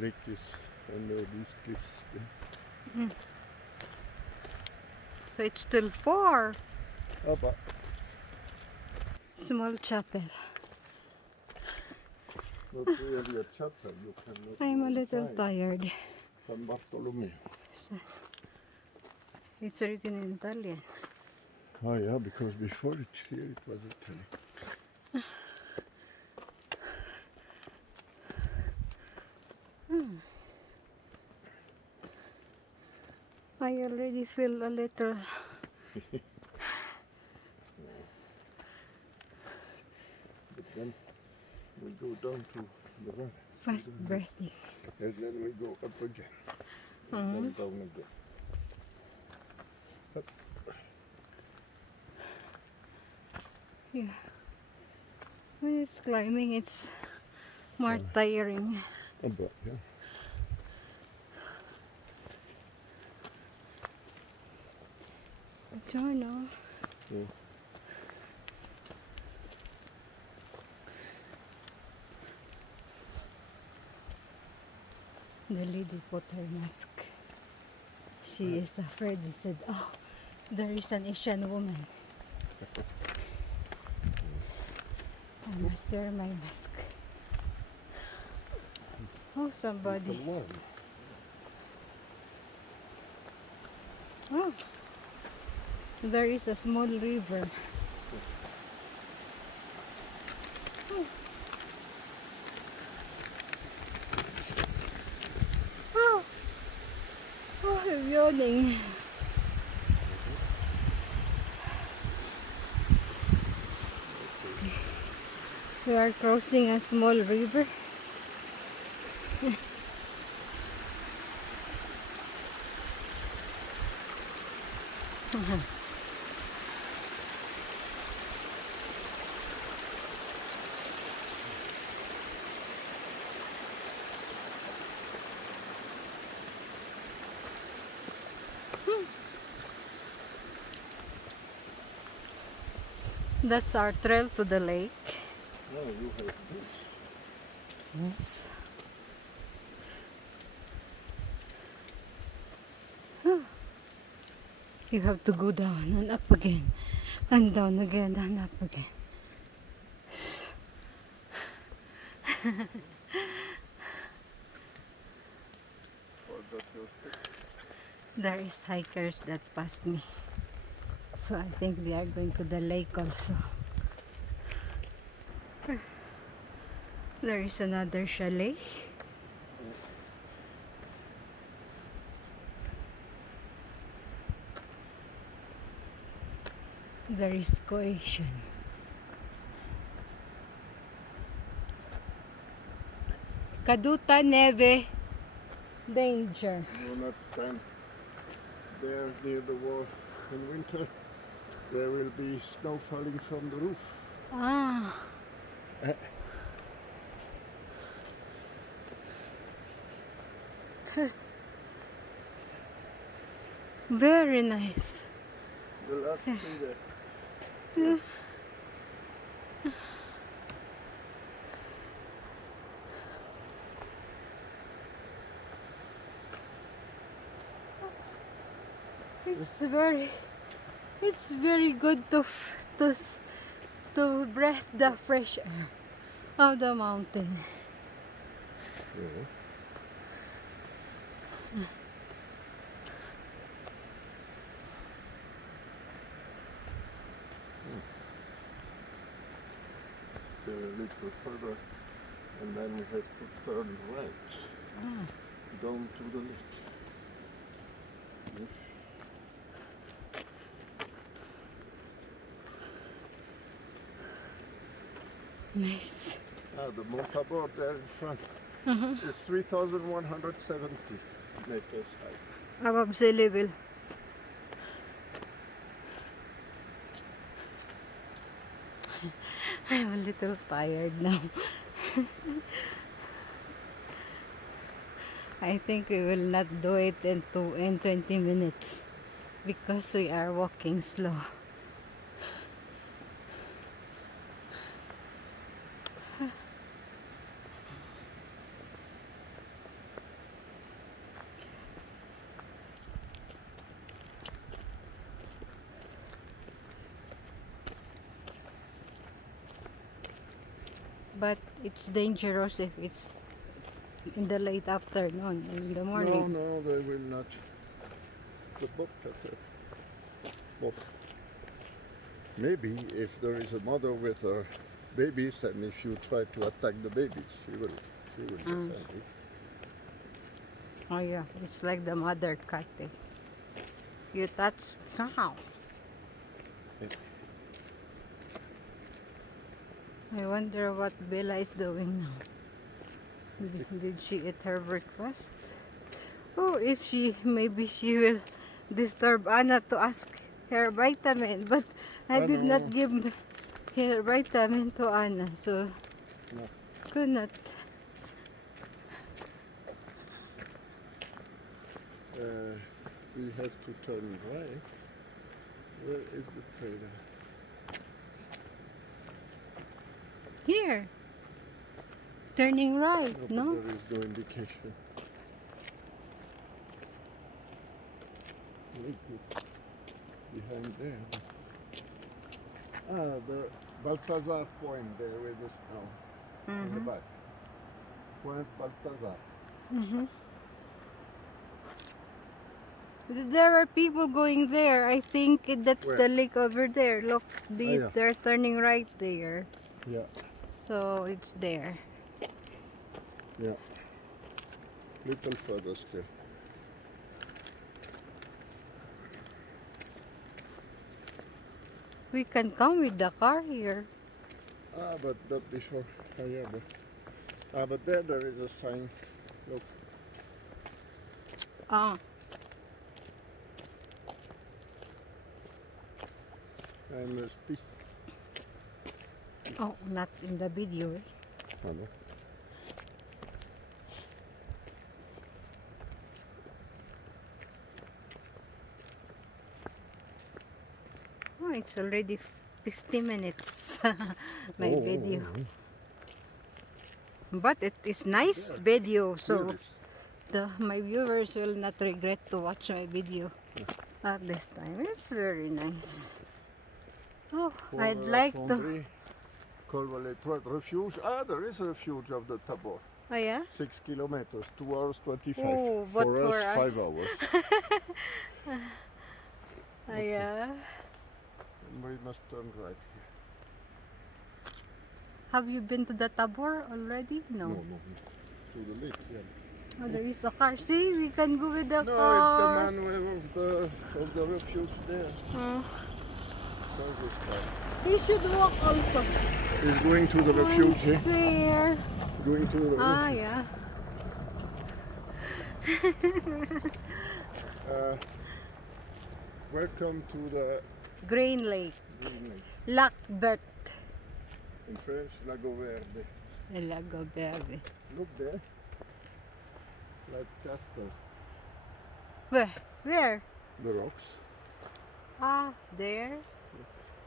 lake is under these cliffs there. So it's still far. Oh, but Small chapel. not really a chapel. You cannot I'm go a little inside. tired. San Bartolomeo. It's written in Italian. Oh yeah, because before here it was Italy. I already feel a little. But then we go down to the valley. Fast breathing. And then we go up again. And then down again. Up. Yeah. When it's climbing, it's more tiring. A bit, yeah. Giorno. Yeah. The lady put her mask. She is afraid. He said, "Oh, there is an Asian woman. I must wear my mask." Oh, somebody. Little one. Oh, there is a small river. Oh, oh, I'm yawning. We are crossing a small river. That's our trail to the lake. No, you have this. Yes. You have to go down and up again, and down again and up again. Forgot your stick. There is hikers that passed me, so I think they are going to the lake also. There is another chalet. There is cohesion. Caduta neve. Danger. No, not stand there near the wall. In winter, there will be snow falling from the roof. Ah. Very nice. The last thing there. Yeah. It's very good to breathe the fresh air of the mountain. Yeah. Still a little further, and then we have to turn right down to the lake. Yeah. Nice. The Mount Tabor there in front is 3,170 meters high. Above sea level. I'm a little tired now. I think we will not do it in 20 minutes because we are walking slow. But it's dangerous if it's in the late afternoon and in the No, morning. no, they will not. The bobcat. Bob. Maybe if there is a mother with her babies, and if you try to attack the babies, she will defend it. Oh yeah, it's like the mother cat. Eh. You touch now. Yeah. I wonder what Bella is doing now. Did she eat her breakfast? Oh, if maybe she will disturb Anna to ask her vitamin, but I did no. not give her vitamin to Anna, so No. could not. We have to turn right. Where is the trailer? Here. Turning right, But no? there is no indication. Look, it's behind there. Ah, the Balthazar Point there with the snow in the back. Point Balthazar. There are people going there. I think that's Where? the lake over there. Look, yeah. they're turning right there. Yeah, So it's there. yeah. Little further still. We can come with the car here. Ah, but not before Hayaba. Ah, but there is a sign. Look. Ah, And speak. oh, not in the video. Eh? Hello. Oh, it's already 50 minutes. My video. But it is nice video, so my viewers will not regret to watch my video at this time. It's very nice. Oh, I'd like to. Colvalet Refuge. Ah, there is a refuge of the Tabor. Oh yeah? 6 kilometers, 2 hours 25. Oh, but for us, 5 hours. Oh yeah. And we must turn right here. Have you been to the Tabor already? No. No. To the lake, yeah. Oh, there is a car. See, we can go with the No, car. it's the man of the refuge there. So this guy. He should walk also. He's going to the refuge. Eh? Fair. Going to the Ah, refuge. yeah. Welcome to the Green Lake. Green Lake. Lac Vert. In French, Lago Verde. Lago Verde. Look there. Like castle. Where? Where? The rocks. Ah, there.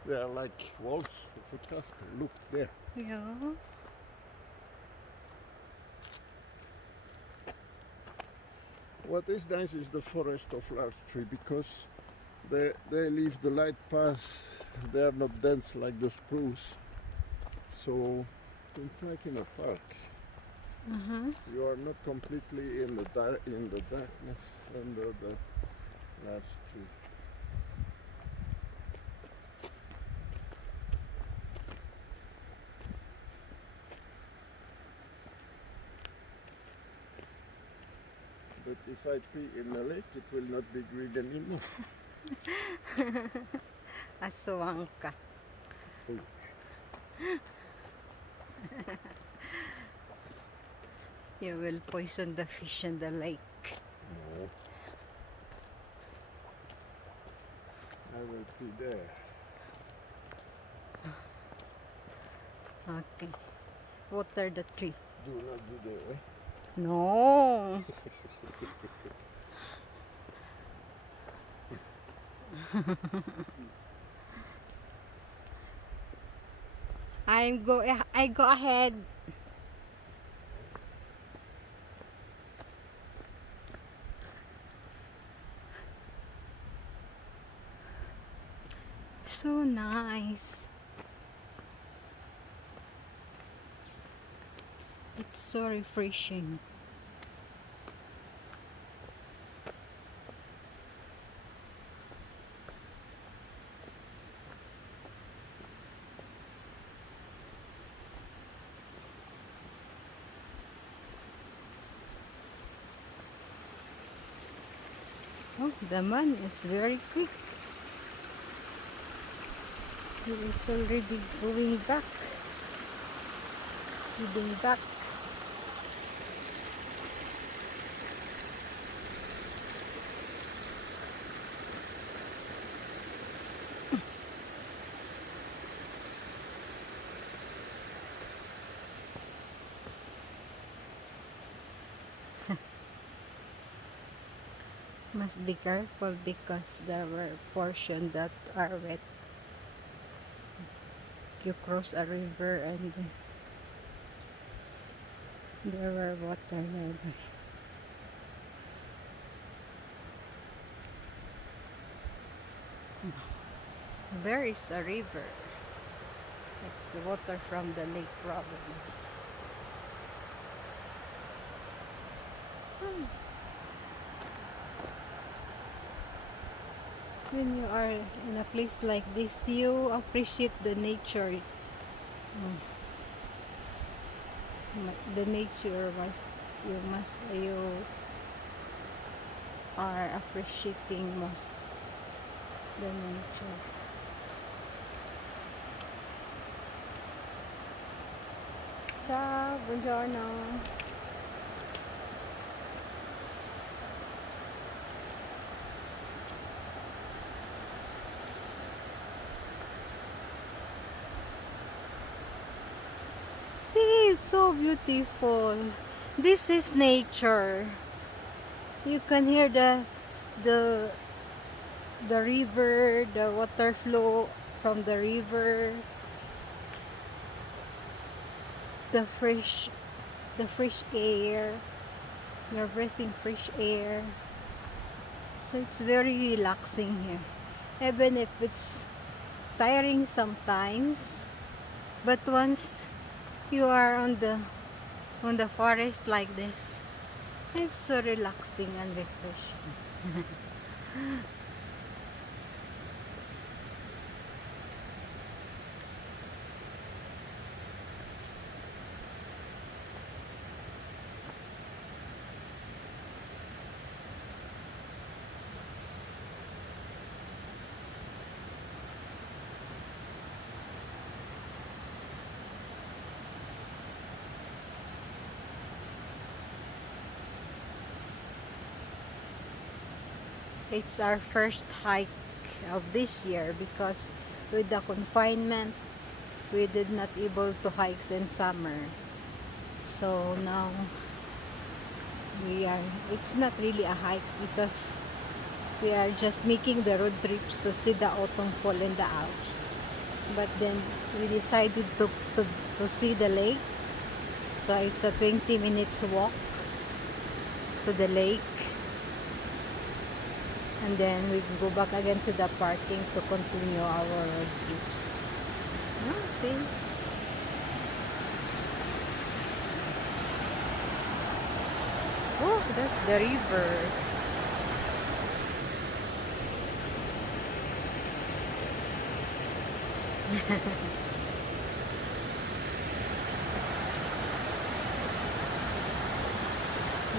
They are like walls of a castle. Look there. Yeah. What is nice is the forest of larch tree because they leave the light pass. They are not dense like the spruce. So it's like in a park. You are not completely in the darkness under the large tree. But if I pee in the lake, it will not be green anymore. Aswang ka. Oh. You will poison the fish in the lake. No. I will pee there. Okay. Water the tree. Do not do there. Eh? No. I go ahead. So nice. It's so refreshing. Oh, the man is very quick. He is already going back. Heading back. Must be careful because there were portions that are wet. You cross a river and there were water nearby. There is a river. It's the water from the lake probably. When you are in a place like this, you appreciate the nature. The nature you are appreciating most the nature. Ciao, buongiorno. See, it's so beautiful. This is nature. You can hear the river, the water flow from the river, the fresh air. You're breathing fresh air. So it's very relaxing here. Even if it's tiring sometimes, but once you are on the forest like this, it's so relaxing and refreshing. It's our first hike of this year because with the confinement, we did not able to hike in summer. So now it's not really a hike because we are just making the road trips to see the autumn fall in the Alps. But then we decided to see the lake. So it's a 20 minutes walk to the lake. And then we go back again to the parking to continue our road trips. See? Oh, that's the river.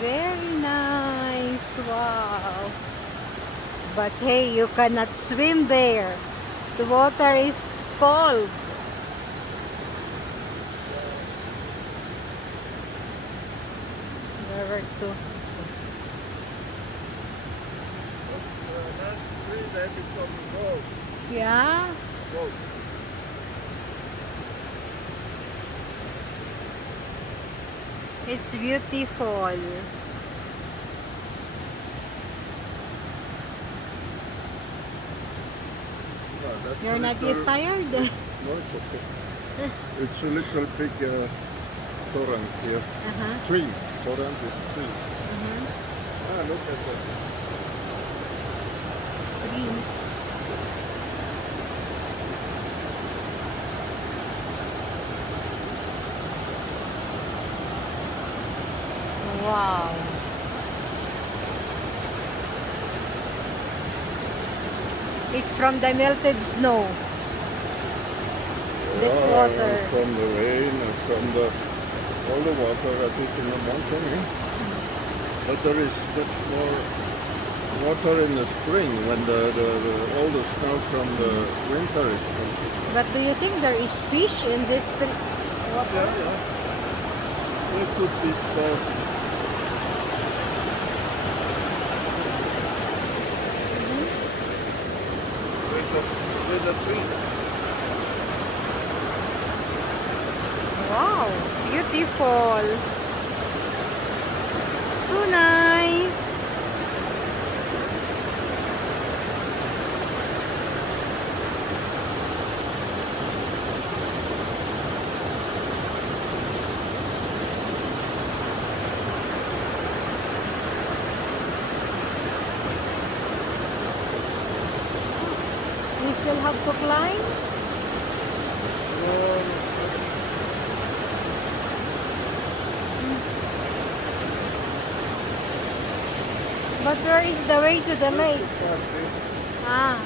Very nice. Wow. But hey, you cannot swim there. The water is cold. There were two. That's tree, they become gold. Yeah. Gold. It's beautiful. You're not yet tired? No, it's okay. It's a little big torrent here. Stream. Torrent is stream. Look at that. Stream. Wow. It's from the melted snow. This water. From the rain, and from all the water that is in the mountain. Eh? But there is much more water in the spring when all the snow from the winter is gone. But do you think there is fish in this water? Yeah. There could be stuff. With the trees. Wow, beautiful. So nice. We still have to climb? But where is the way to the lake? Ah,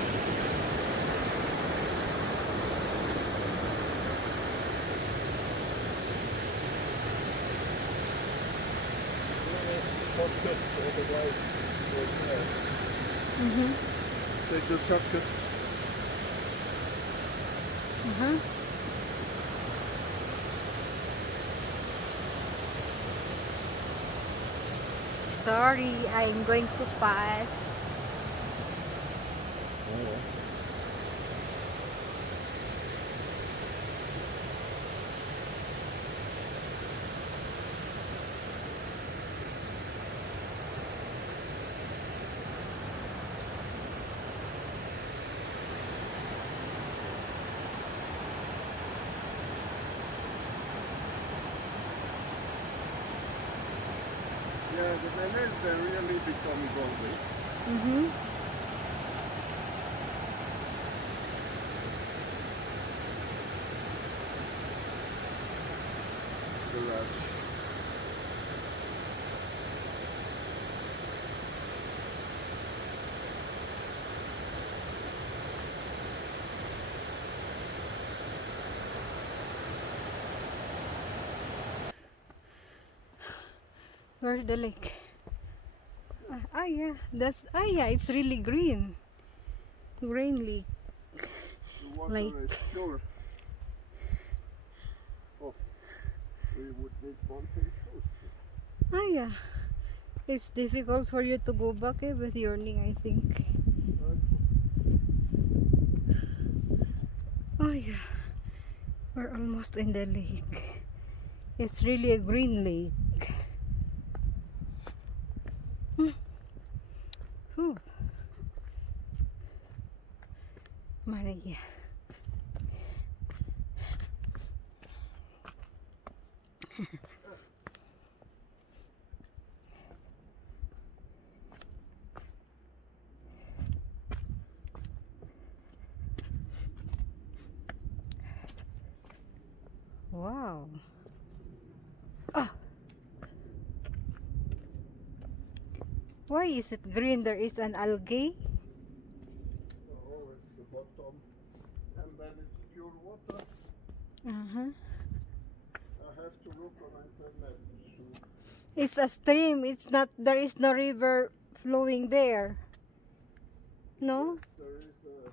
Take the shortcut. sorry, I'm going to pass. Yeah, the bananas, they really become golden. The rush. Where's the lake? Yeah, yeah, it's really green. Green lake. The water Like- is pure. Oh, we would need mountain shoes. Yeah. It's difficult for you to go back with your knee, I think. Yeah. We're almost in the lake. It's really a green lake. Whew. Maria. Wow. Why is it green? There is an algae. Oh, it's the bottom. And then it's pure water. Uh-huh. I have to look on internet. It's a stream. It's not. There is no river flowing there. No. There is a...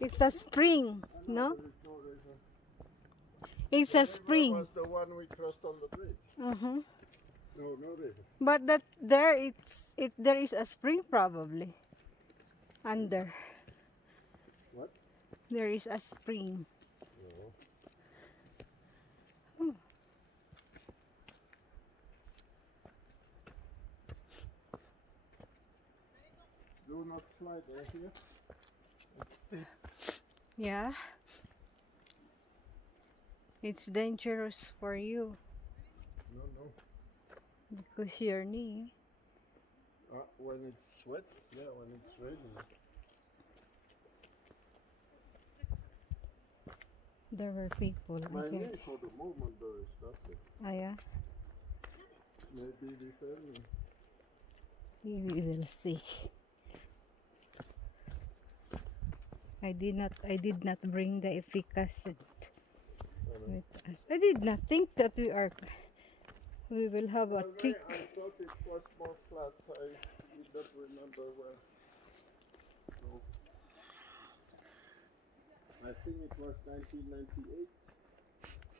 It's a spring. No. There is no river. It's a spring. Was the one we crossed on the bridge. Uh-huh. No river. But that there there is a spring probably. Under. What? There is a spring. No. Do not slide right here. It's steep. Yeah. It's dangerous for you No. because your knee. When it's wet, yeah, when it's raining. There were people. My Okay. knee for the moment there is nothing. Ah, yeah. Maybe this evening. We will see. I did not bring the efficacy with us. I did not think that we will have a trick. I thought it was more flat. I did not remember where. So I think it was 1998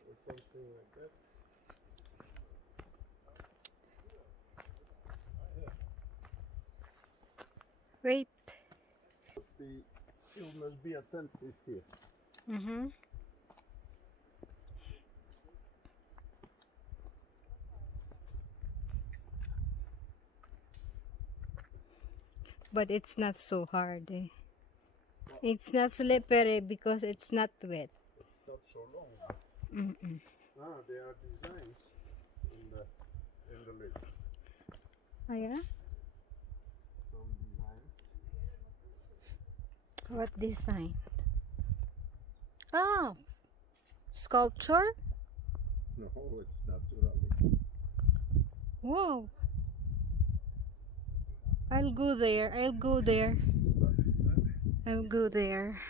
or something like that. Wait. You must be attentive here. Mm-hmm. But it's not so hard. Eh? It's not slippery because it's not wet. It's not so long. Mm-mm. Ah, there are designs in the lid. Oh yeah? Some designs. What design? Oh, sculpture? No, it's naturally. Wow. I'll go there. I'll go there. I'll go there.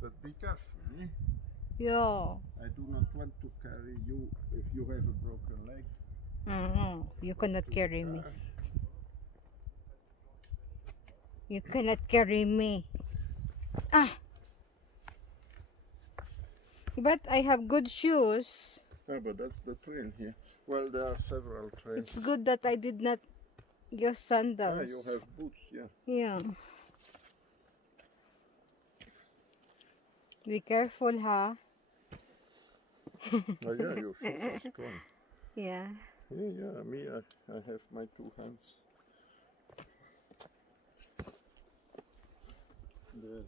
But be careful, eh? Yeah. I do not want to carry you if you have a broken leg. You cannot to the carry me. car. You cannot carry me. Ah. But I have good shoes. Ah, but that's the train here. Well, there are several trains. It's good that I did not use sandals. Ah, you have boots, yeah. Yeah. Be careful, huh? Oh, yeah, your shoes are strong. Yeah. Yeah, me, I have my two hands. The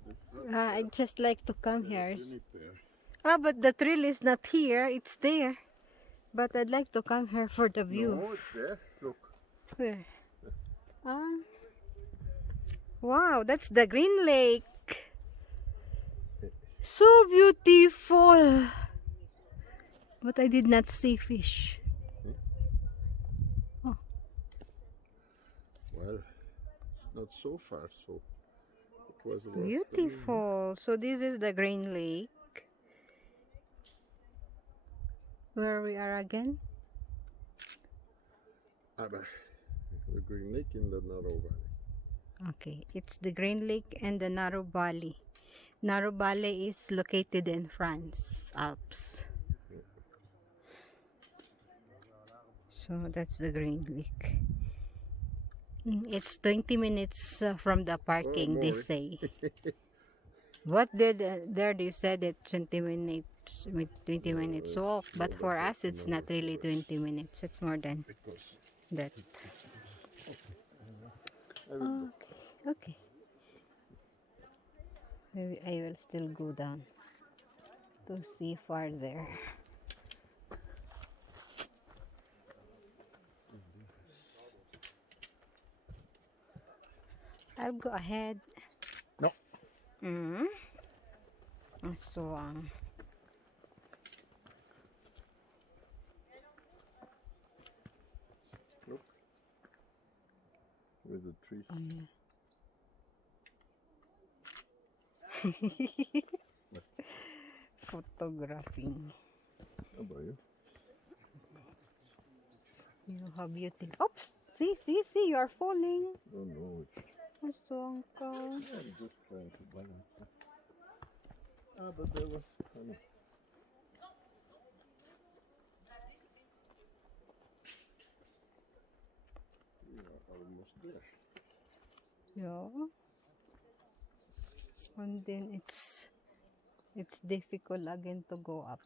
I just like to come here. juniper. Ah, but the trail is not here. It's there. But I'd like to come here for the view. No, it's there. Look. Where? Ah. Wow, that's the Green Lake. So beautiful. But I did not see fish. Oh. Well, it's not so far, so it was worth the Beautiful. So this is the Green Lake. Where we are again? the Green Lake in the Narrow Valley. Okay, it's the Green Lake and the Narrow Valley. Narrow Valley is located in France, Alps. So that's the Green Lake. It's 20 minutes from the parking, they more. say. What did there they said it 20 minutes with 20 minutes walk, but no, for but us it's not really 20 minutes. It's more than Because that. I will Okay. Maybe I will still go down to see farther. I'll go ahead. No. So Look. With the trees. Photographing. How about you? You have beauty. Oops! See, you are falling. Oh no, So, uncle. I'm just trying to balance it. Ah, but there was. Oh, no. We are almost there. Yeah. And then it's difficult again to go up.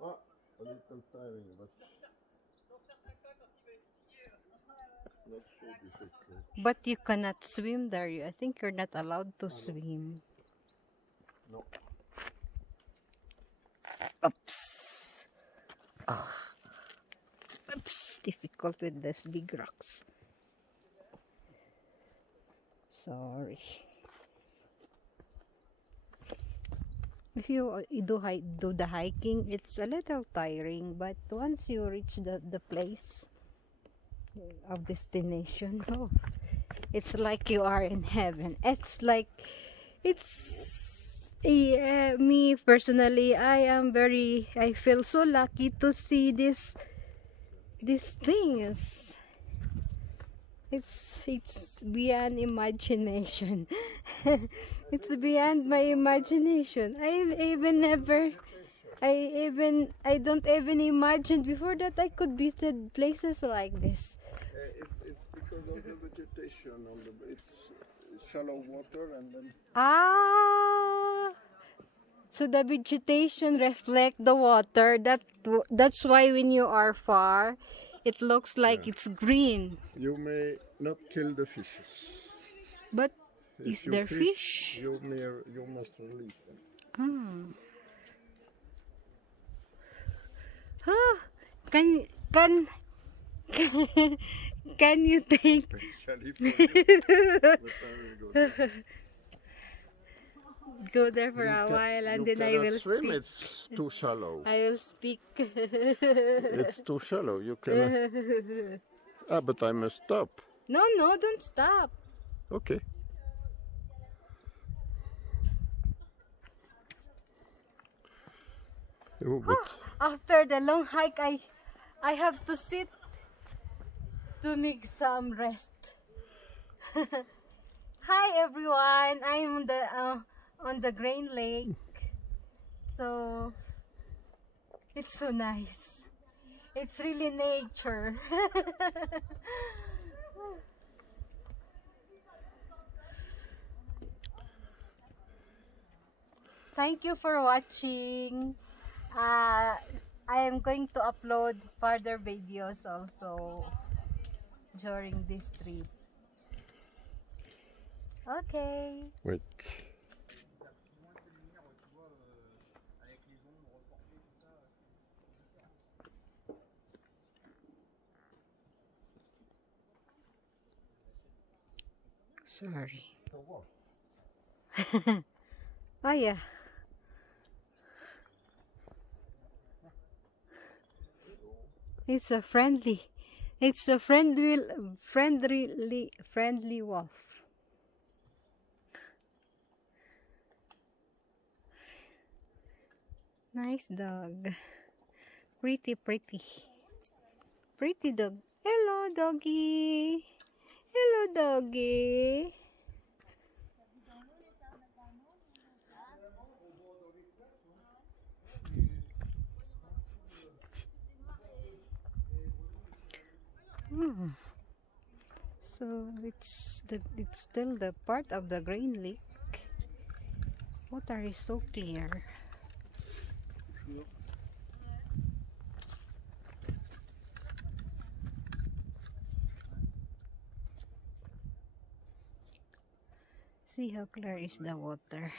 Ah, a little tiring, but not so difficult. But you cannot swim there. I think you're not allowed to swim. No. Oops. Ah. Oops. Difficult with these big rocks. Sorry. If you do the hiking, it's a little tiring, but once you reach the place of destination, oh, it's like you are in heaven. It's like me personally, I feel so lucky to see these things. It's beyond imagination. It's beyond my imagination. I don't even imagine before that I could visit places like this. It's because of the vegetation on the. It's shallow water and then. Ah, so the vegetation reflect the water. That's why when you are far, it looks like Yeah. it's green. You may not kill the fishes. But If is you there fish? you must release them. Hmm. Huh? Can can you think? Especially for you. But I will go there. Go there for You a while and you then I cannot will swim. speak. It's too shallow. I will speak. It's too shallow. You cannot. But I must stop. No, don't stop. Okay. Oh, but After the long hike, I have to sit to make some rest. Hi everyone, I'm on the Grain Lake. So it's so nice. It's really nature. Thank you for watching. I am going to upload further videos also during this trip. Okay. wait. Sorry. Oh yeah. It's a friendly wolf. Nice dog. Pretty dog. Hello doggy. Hello doggy. Hmm. So it's still the part of the Grain Lake. Water is so clear. See how clear is the water.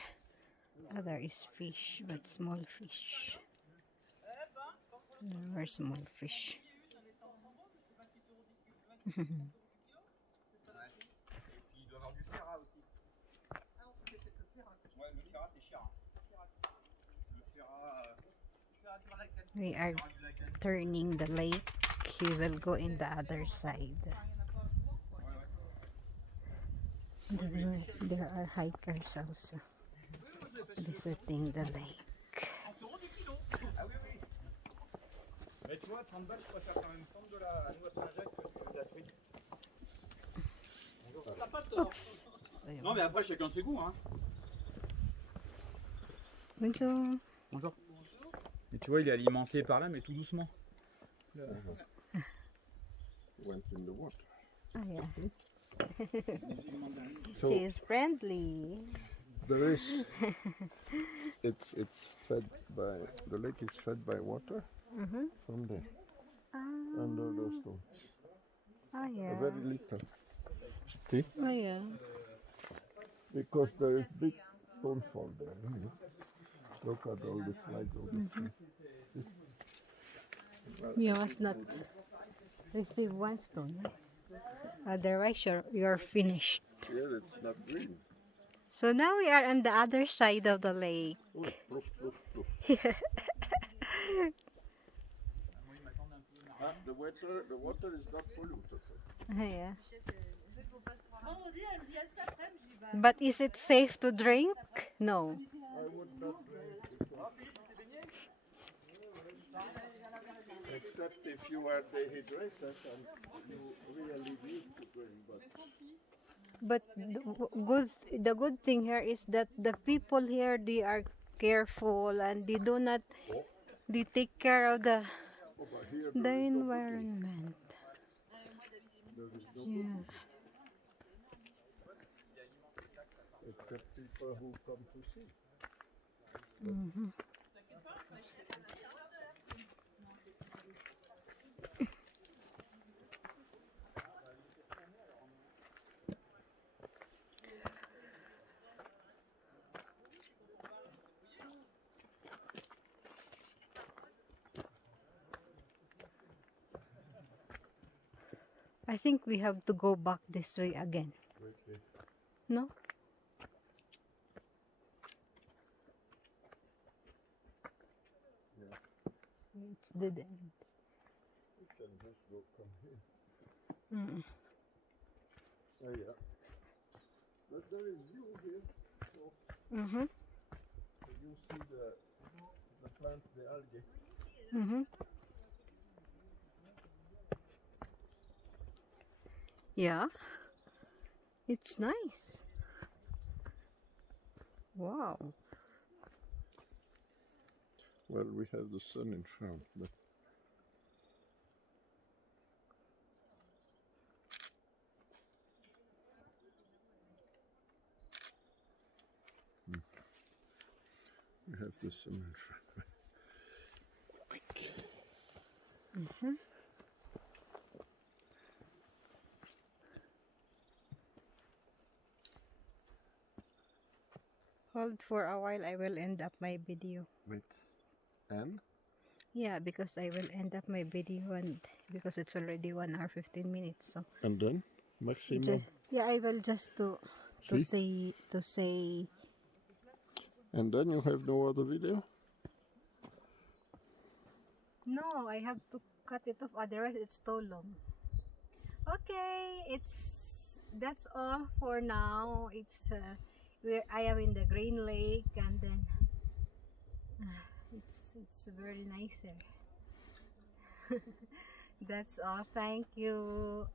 There is fish, but small fish. There were small fish. We are turning the lake. He will go in the other side. There are hikers also visiting the lake. Mais tu vois, 30 balles, je préfère quand même prendre de la noix de Saint-Jacques que de la truite. T'as pas tort. Non, mais après, chacun ses goûts. Hein. Bonjour. Bonjour. Et tu vois, il est alimenté par là, mais tout doucement. Went in the water. Oh yeah. So She is friendly. there is. It's fed by the lake is fed by water from there under those stones. Oh yeah. Very little. See, Oh yeah. because there is big stone fall there. You know? Look at all the slides over You must not receive one stone. Otherwise, you're finished. here. It's not green. So now we are on the other side of the lake. Oui, plouf, plouf, plouf. Ah, the water is not polluted. Yeah. But is it safe to drink? No. I would not drink it. Except if you are dehydrated and you really need to drink. But the good thing here is that the people here, they are careful and they take care of the But here the there is nobody. environment. There is nobody. Yeah. Except people who come to see. I think we have to go back this way again. Wait, wait. No? Yeah. It's dead end. You can just go from here. Mm. Oh, yeah. But there is view here. So Mm-hmm. you see the plants, the algae. Mm-hmm. Yeah. It's nice. Wow. Well, we have the sun in front, but we have the sun in front. Mm-hmm. Hold for a while, I will end up my video. Wait. And? Yeah, because I will end up my video and because it's already 1 hour 15 minutes. So And then? Maximum? yeah, I will just to say And then you have no other video? no, I have to cut it off, otherwise it's too long. Okay, that's all for now. It's I am in the Green Lake, and then it's very nice here. That's all. Thank you.